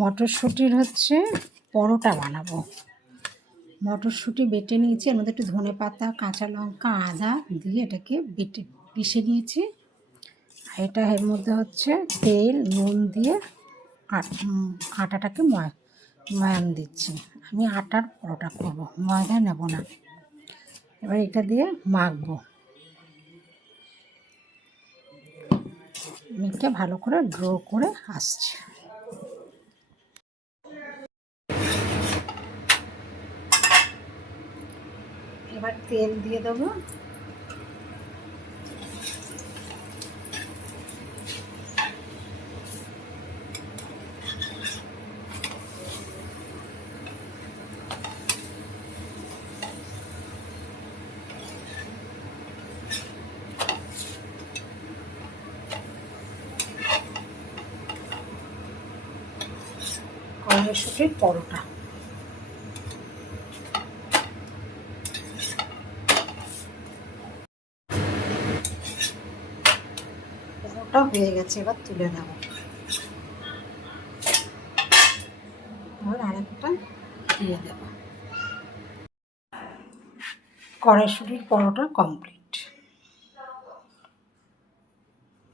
মটরশুঁটির হচ্ছে পরোটা বানাবো। মটরশুঁটি বেটে নিয়েছি, এর মধ্যে একটু ধনেপাতা, কাঁচা লঙ্কা, আদা দিয়ে এটাকে বেটে পিষে নিয়েছি। এটা এর মধ্যে হচ্ছে তেল নুন দিয়ে আটাটাকে ময়ান দিচ্ছি। আমি আটার পরোটা করবো, ময়দা নেব না। এবার এটা দিয়ে মাখবো, মেখে ভালো করে ড্রো করে আসছে। এবার তেল দিয়ে দেবো, কড়াইশুঁটির পরোটা। পরোটা হয়ে গেছে, এবার তুলে নেব। এবার আরেকটা দিয়ে দেব। কড়াইশুঁটির পরোটা কমপ্লিট।